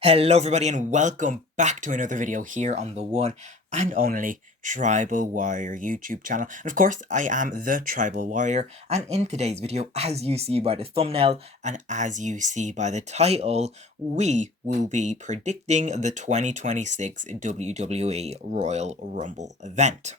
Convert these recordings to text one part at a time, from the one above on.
Hello everybody and welcome back to another video here on the one and only Tribal Warrior YouTube channel. And of course, I am the Tribal Warrior, and in today's video, as you see by the thumbnail and as you see by the title, we will be predicting the 2026 WWE Royal Rumble event.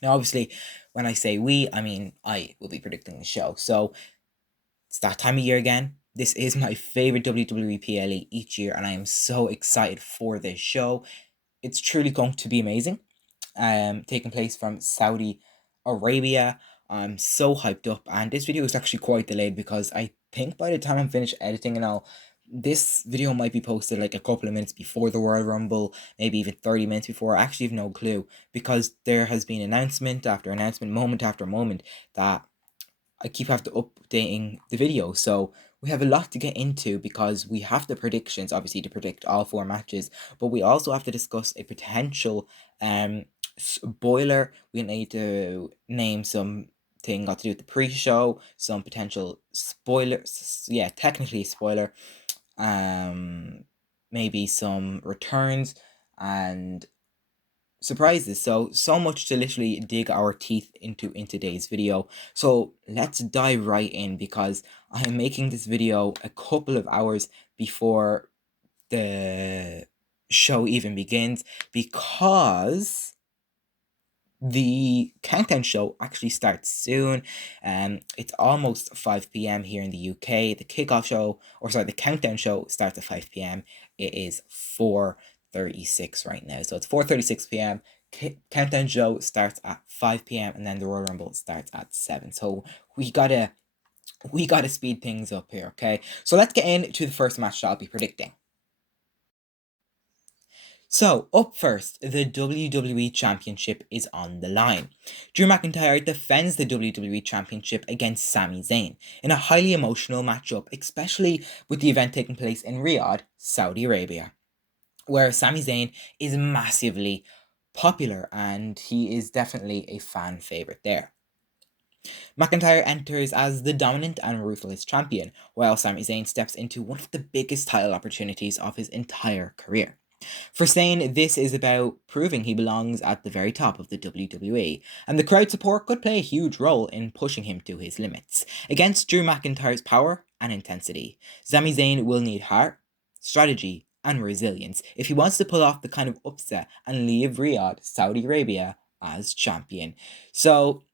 Now obviously, when I say we, I mean I will be predicting the show. So it's that time of year again. This is my favorite WWE PLE each year, and I am so excited for this show. It's truly going to be amazing. Taking place from Saudi Arabia. I'm so hyped up, and this video is actually quite delayed because I think by the time I'm finished editing and all, this video might be posted like a couple of minutes before the Royal Rumble, maybe even 30 minutes before. I actually have no clue because there has been announcement after announcement, moment after moment, that I keep having to updating the video. So we have a lot to get into because we have the predictions, obviously, to predict all four matches, but we also have to discuss a potential spoiler. We need to name something got to do with the pre-show, some potential spoilers. Yeah, technically spoiler. Maybe some returns and surprises. So much to literally dig our teeth into in today's video. So let's dive right in because I am making this video a couple of hours before the show even begins, because the countdown show actually starts soon. It's almost 5 p.m. here in the UK. The countdown show starts at 5 p.m. It is 4:36 right now. So it's 4:36 p.m. Countdown show starts at 5 p.m. and then the Royal Rumble starts at 7. So we gotta speed things up here, okay? So let's get into the first match that I'll be predicting. So, up first, the WWE Championship is on the line. Drew McIntyre defends the WWE Championship against Sami Zayn in a highly emotional matchup, especially with the event taking place in Riyadh, Saudi Arabia, where Sami Zayn is massively popular and he is definitely a fan favourite there. McIntyre enters as the dominant and ruthless champion, while Sami Zayn steps into one of the biggest title opportunities of his entire career. For Zayn, this is about proving he belongs at the very top of the WWE, and the crowd support could play a huge role in pushing him to his limits. Against Drew McIntyre's power and intensity, Sami Zayn will need heart, strategy, and resilience if he wants to pull off the kind of upset and leave Riyadh, Saudi Arabia, as champion. So,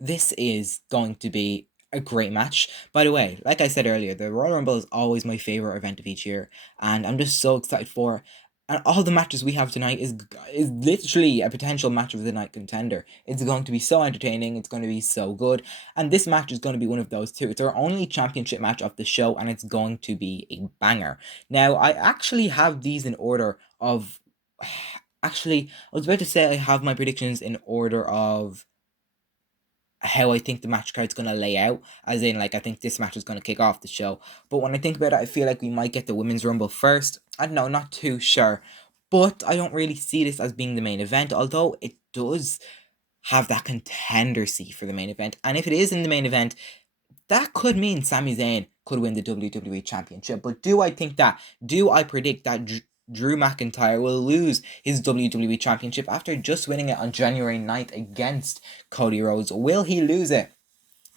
this is going to be a great match. By the way, like I said earlier, the Royal Rumble is always my favorite event of each year, and I'm just so excited for it. And all the matches we have tonight is literally a potential match of the night contender. It's going to be so entertaining. It's going to be so good, and this match is going to be one of those too. It's our only championship match of the show, and it's going to be a banger. Now, I actually have these in order of. Actually, I was about to say I have my predictions in order of how I think the match card's going to lay out, as in, like, I think this match is going to kick off the show. But when I think about it, I feel like we might get the Women's Rumble first. I don't know, not too sure. But I don't really see this as being the main event, although it does have that contendercy for the main event. And if it is in the main event, that could mean Sami Zayn could win the WWE Championship. But do I predict that Drew McIntyre will lose his WWE Championship after just winning it on January 9th against Cody Rhodes? Will he lose it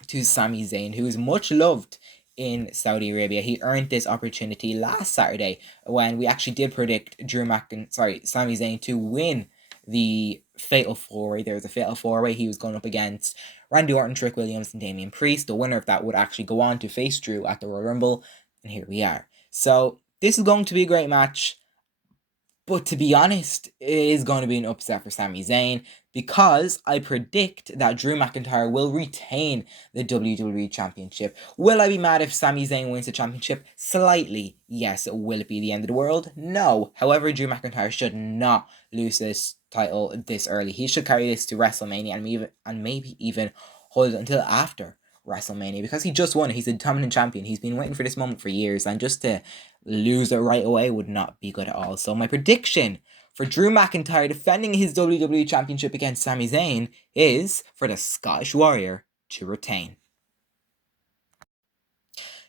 to Sami Zayn, who is much loved in Saudi Arabia? He earned this opportunity last Saturday when we actually did predict Sami Zayn to win the Fatal 4-Way. There was a Fatal 4-Way. He was going up against Randy Orton, Trick Williams, and Damian Priest. The winner of that would actually go on to face Drew at the Royal Rumble, and here we are. So this is going to be a great match. But to be honest, it is going to be an upset for Sami Zayn because I predict that Drew McIntyre will retain the WWE Championship. Will I be mad if Sami Zayn wins the championship? Slightly, yes. Will it be the end of the world? No. However, Drew McIntyre should not lose this title this early. He should carry this to WrestleMania and maybe even hold it until after WrestleMania, because he just won. He's a dominant champion. He's been waiting for this moment for years, and just to lose it right away would not be good at all. So my prediction for Drew McIntyre defending his WWE Championship against Sami Zayn is for the Scottish Warrior to retain.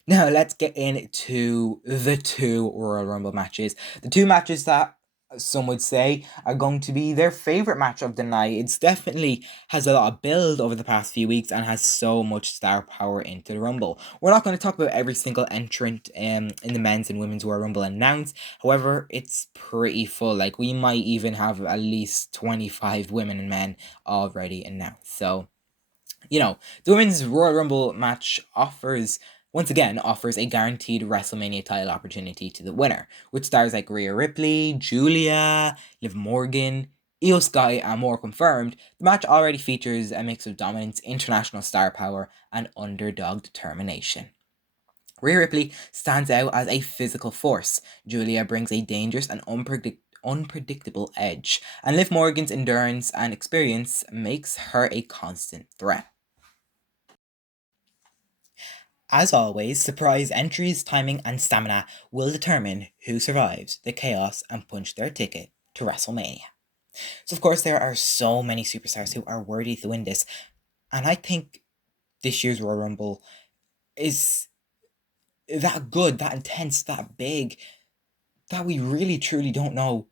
Now let's get into the two Royal Rumble matches. The two matches that some would say are going to be their favorite match of the night. It's definitely has a lot of build over the past few weeks and has so much star power into the Rumble. We're not going to talk about every single entrant in the men's and women's Royal Rumble announced. However, it's pretty full. Like we might even have at least 25 women and men already announced. So the women's Royal Rumble match offers a guaranteed WrestleMania title opportunity to the winner, with stars like Rhea Ripley, Julia, Liv Morgan, Io Sky, and more confirmed. The match already features a mix of dominance, international star power, and underdog determination. Rhea Ripley stands out as a physical force. Julia brings a dangerous and unpredictable edge, and Liv Morgan's endurance and experience makes her a constant threat. As always, surprise entries, timing, and stamina will determine who survives the chaos and punch their ticket to WrestleMania. So, of course, there are so many superstars who are worthy to win this, and I think this year's Royal Rumble is that good, that intense, that big, that we really truly don't know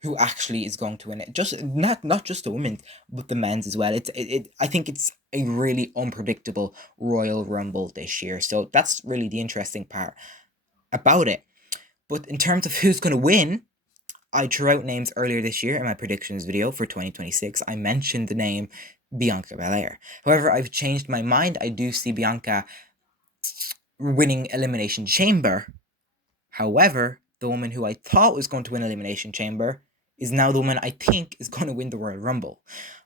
who actually is going to win it. Just not just the women's, but the men's as well. I think it's a really unpredictable Royal Rumble this year. So that's really the interesting part about it. But in terms of who's going to win, I threw out names earlier this year in my predictions video for 2026. I mentioned the name Bianca Belair. However, I've changed my mind. I do see Bianca winning Elimination Chamber. However, the woman who I thought was going to win Elimination Chamber is now the woman I think is going to win the Royal Rumble.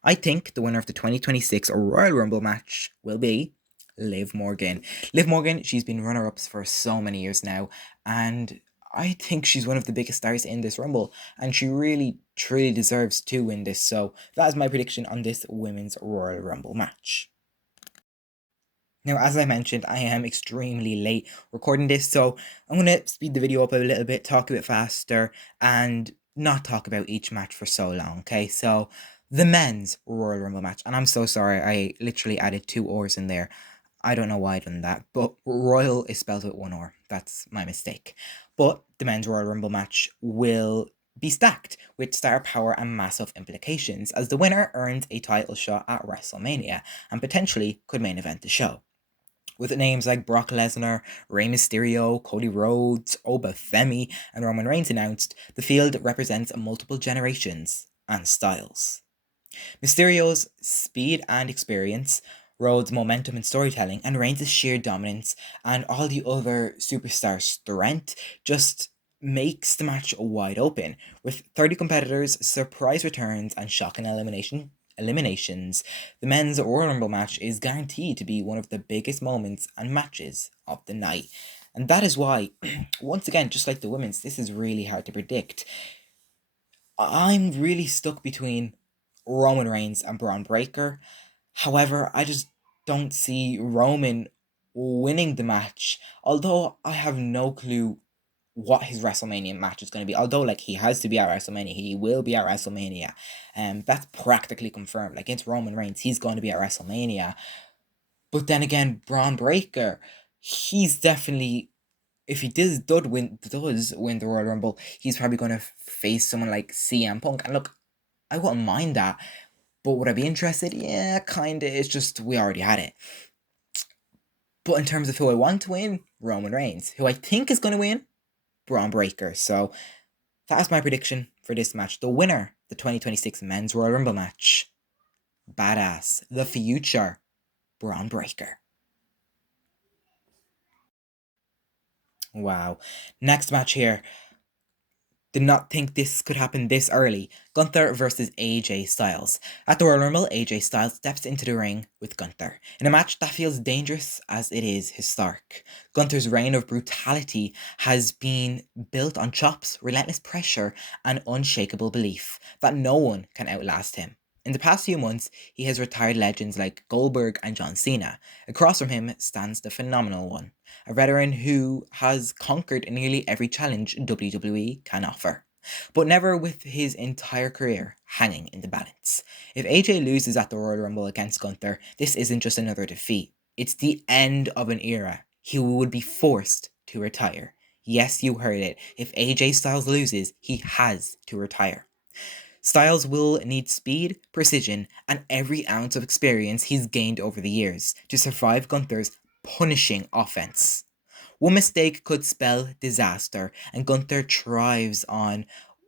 I think the winner of the 2026 Royal Rumble match will be Liv Morgan. Liv Morgan, she's been runner-ups for so many years now, and I think she's one of the biggest stars in this Rumble, and she really, truly deserves to win this. So that is my prediction on this Women's Royal Rumble match. Now, as I mentioned, I am extremely late recording this, so I'm going to speed the video up a little bit, talk a bit faster, and not talk about each match for so long, okay? So, the men's Royal Rumble match, and I'm so sorry, I literally added 2 R's in there. I don't know why I done that, but Royal is spelled with 1 R. That's my mistake. But the men's Royal Rumble match will be stacked with star power and massive implications, as the winner earns a title shot at WrestleMania and potentially could main event the show. With names like Brock Lesnar, Rey Mysterio, Cody Rhodes, Femi, and Roman Reigns announced, the field represents multiple generations and styles. Mysterio's speed and experience, Rhodes' momentum and storytelling, and Reigns' sheer dominance, and all the other superstars' strength just makes the match wide open, with 30 competitors, surprise returns, and shocking eliminations. The men's Royal Rumble match is guaranteed to be one of the biggest moments and matches of the night. And that is why, once again, just like the women's, this is really hard to predict. I'm really stuck between Roman Reigns and Braun Breaker. However, I just don't see Roman winning the match, although I have no clue what his WrestleMania match is going to be. Although, like, he has to be at WrestleMania, he will be at WrestleMania. That's practically confirmed. Like, against Roman Reigns, he's going to be at WrestleMania. But then again, Braun Breaker, he's definitely, if he does win the Royal Rumble, he's probably going to face someone like CM Punk. And look, I wouldn't mind that. But would I be interested? Yeah, kinda. It's just we already had it. But in terms of who I want to win, Roman Reigns. Who I think is going to win, Braun Breaker. So that's my prediction for this match. The winner, the 2026 Men's Royal Rumble match. Badass. The future. Braun Breaker. Wow. Next match here. Did not think this could happen this early. Gunther versus AJ Styles. At the Royal Rumble, AJ Styles steps into the ring with Gunther in a match that feels dangerous as it is historic. Gunther's reign of brutality has been built on chops, relentless pressure, and unshakable belief that no one can outlast him. In the past few months, he has retired legends like Goldberg and John Cena. Across from him stands the phenomenal one, a veteran who has conquered nearly every challenge WWE can offer, but never with his entire career hanging in the balance. If AJ loses at the Royal Rumble against Gunther, this isn't just another defeat, it's the end of an era. he would be forced to retire. Yes, you heard it. If AJ Styles loses, he has to retire. Styles will need speed, precision, and every ounce of experience he's gained over the years to survive Gunther's punishing offense. One mistake could spell disaster, and Gunther thrives on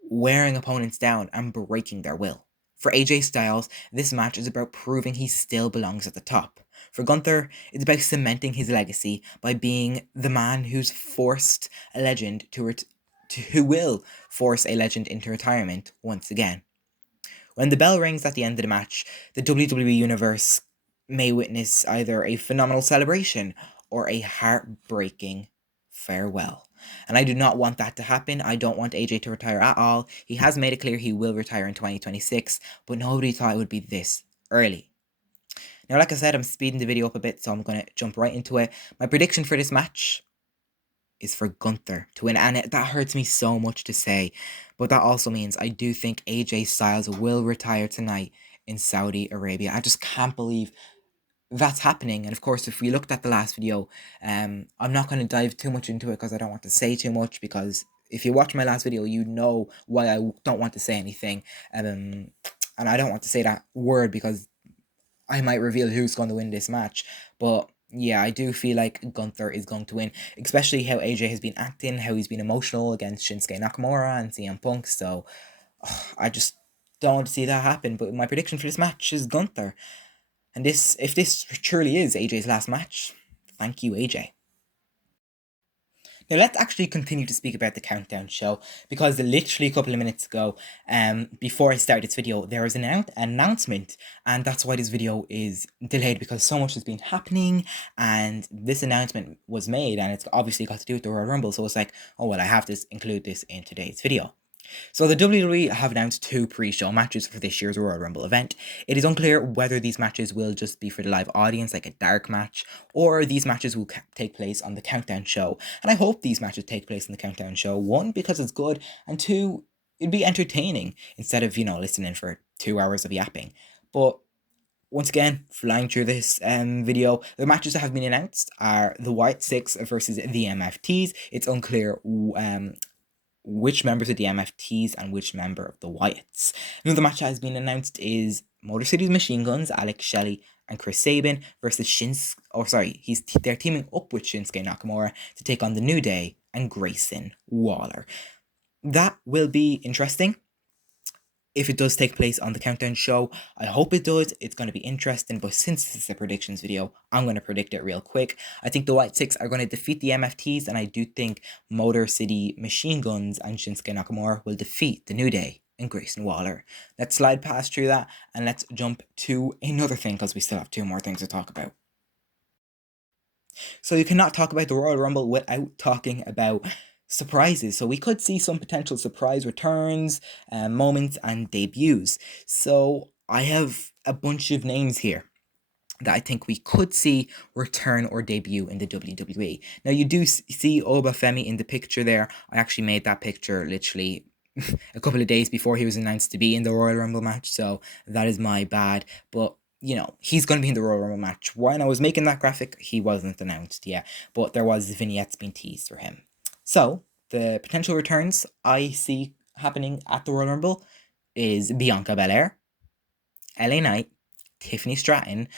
wearing opponents down and breaking their will. For AJ Styles, this match is about proving he still belongs at the top. For Gunther, it's about cementing his legacy by being the man who will force a legend into retirement once again. When the bell rings at the end of the match, the WWE Universe may witness either a phenomenal celebration or a heartbreaking farewell. And I do not want that to happen. I don't want AJ to retire at all. He has made it clear he will retire in 2026, but nobody thought it would be this early. Now, like I said, I'm speeding the video up a bit, so I'm going to jump right into it. My prediction for this match is for Gunther to win, and that hurts me so much to say, but that also means I do think AJ Styles will retire tonight in Saudi Arabia. I just can't believe that's happening. And of course, if we looked at the last video, I'm not going to dive too much into it because I don't want to say too much, because if you watch my last video, you know why I don't want to say anything, and I don't want to say that word because I might reveal who's going to win this match. But yeah, I do feel like Gunther is going to win, especially how AJ has been acting, how he's been emotional against Shinsuke Nakamura and CM Punk. So I just don't want to see that happen. But my prediction for this match is Gunther. And if this truly is AJ's last match, thank you, AJ. Now let's actually continue to speak about the countdown show, because literally a couple of minutes ago, before I started this video, there was an announcement, and that's why this video is delayed, because so much has been happening, and this announcement was made, and it's obviously got to do with the Royal Rumble, so it's like, oh well, I have to include this in today's video. So the WWE have announced 2 pre-show matches for this year's Royal Rumble event. It is unclear whether these matches will just be for the live audience, like a dark match, or these matches will take place on the Countdown show. And I hope these matches take place on the Countdown show, 1, because it's good, and 2, it'd be entertaining instead of, listening for 2 hours of yapping. But once again, flying through this video, the matches that have been announced are the White Six versus the MFTs. It's unclear which members of the MFTs and which member of the Wyatts. Another match that has been announced is Motor City's Machine Guns, Alex Shelley and Chris Sabin versus they're teaming up with Shinsuke Nakamura to take on the New Day and Grayson Waller. That will be interesting. If it does take place on the Countdown show, I hope it does. It's going to be interesting, but since this is a predictions video, I'm going to predict it real quick. I think the White Six are going to defeat the MFTs, and I do think Motor City Machine Guns and Shinsuke Nakamura will defeat the New Day and Grayson Waller. Let's slide past through that, and let's jump to another thing, because we still have 2 more things to talk about. So you cannot talk about the Royal Rumble without talking about surprises. So we could see some potential surprise returns, moments, and debuts. So I have a bunch of names here that I think we could see return or debut in the WWE. Now, you do see Obafemi in the picture there. I actually made that picture literally a couple of days before he was announced to be in the Royal Rumble match, so that is my bad. But he's going to be in the Royal Rumble match. When I was making that graphic, he wasn't announced yet, but there was vignettes being teased for him. So, the potential returns I see happening at the Royal Rumble is Bianca Belair, LA Knight, Tiffany Stratton,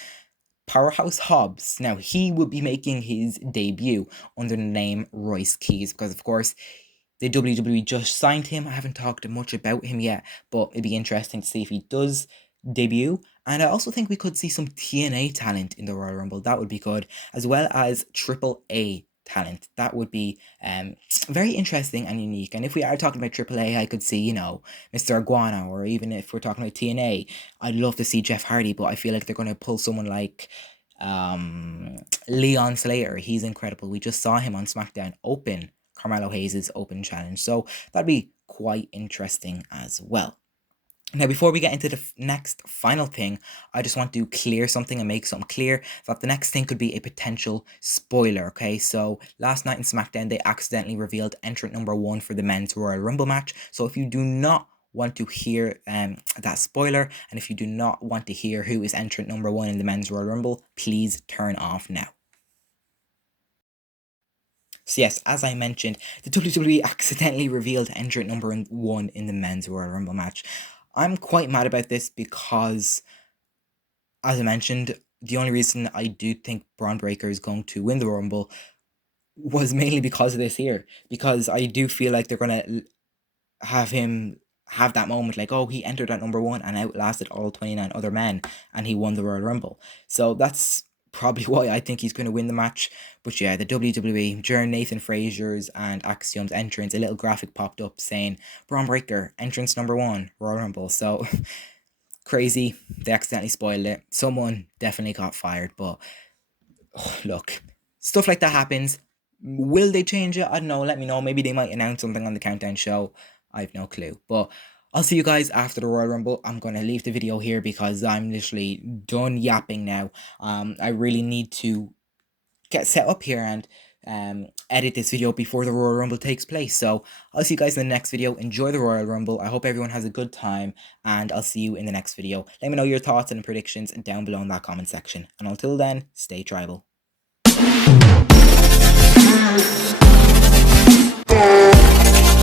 Powerhouse Hobbs. Now, he will be making his debut under the name Royce Keys, because of course, the WWE just signed him. I haven't talked much about him yet, but it'd be interesting to see if he does debut. And I also think we could see some TNA talent in the Royal Rumble. That would be good, as well as AAA talent. That would be very interesting and unique. And if we are talking about AAA, I could see, Mr. Iguana, or even if we're talking about TNA, I'd love to see Jeff Hardy, but I feel like they're going to pull someone like Leon Slater. He's incredible. We just saw him on SmackDown open Carmelo Hayes' open challenge, so that'd be quite interesting as well. Now, before we get into the next final thing, I just want to clear something and make something clear that the next thing could be a potential spoiler, okay? So, last night in SmackDown, they accidentally revealed entrant number 1 for the men's Royal Rumble match. So, if you do not want to hear that spoiler, and if you do not want to hear who is entrant number 1 in the men's Royal Rumble, please turn off now. So yes, as I mentioned, the WWE accidentally revealed entrant number 1 in the men's Royal Rumble match. I'm quite mad about this because, as I mentioned, the only reason I do think Braun Breaker is going to win the Rumble was mainly because of this here. Because I do feel like they're going to have him have that moment like, oh, he entered at number 1 and outlasted all 29 other men and he won the Royal Rumble. So that's probably why I think he's going to win the match. But yeah, the WWE, during Nathan Frazier's and Axiom's entrance, a little graphic popped up saying, Braun Breaker, entrance number 1, Royal Rumble. So crazy. They accidentally spoiled it. Someone definitely got fired, but look, stuff like that happens. Will they change it? I don't know. Let me know. Maybe they might announce something on the countdown show. I have no clue. But I'll see you guys after the Royal Rumble. I'm going to leave the video here because I'm literally done yapping now. I really need to get set up here and edit this video before the Royal Rumble takes place. So I'll see you guys in the next video. Enjoy the Royal Rumble. I hope everyone has a good time, and I'll see you in the next video. Let me know your thoughts and predictions down below in that comment section. And until then, stay tribal.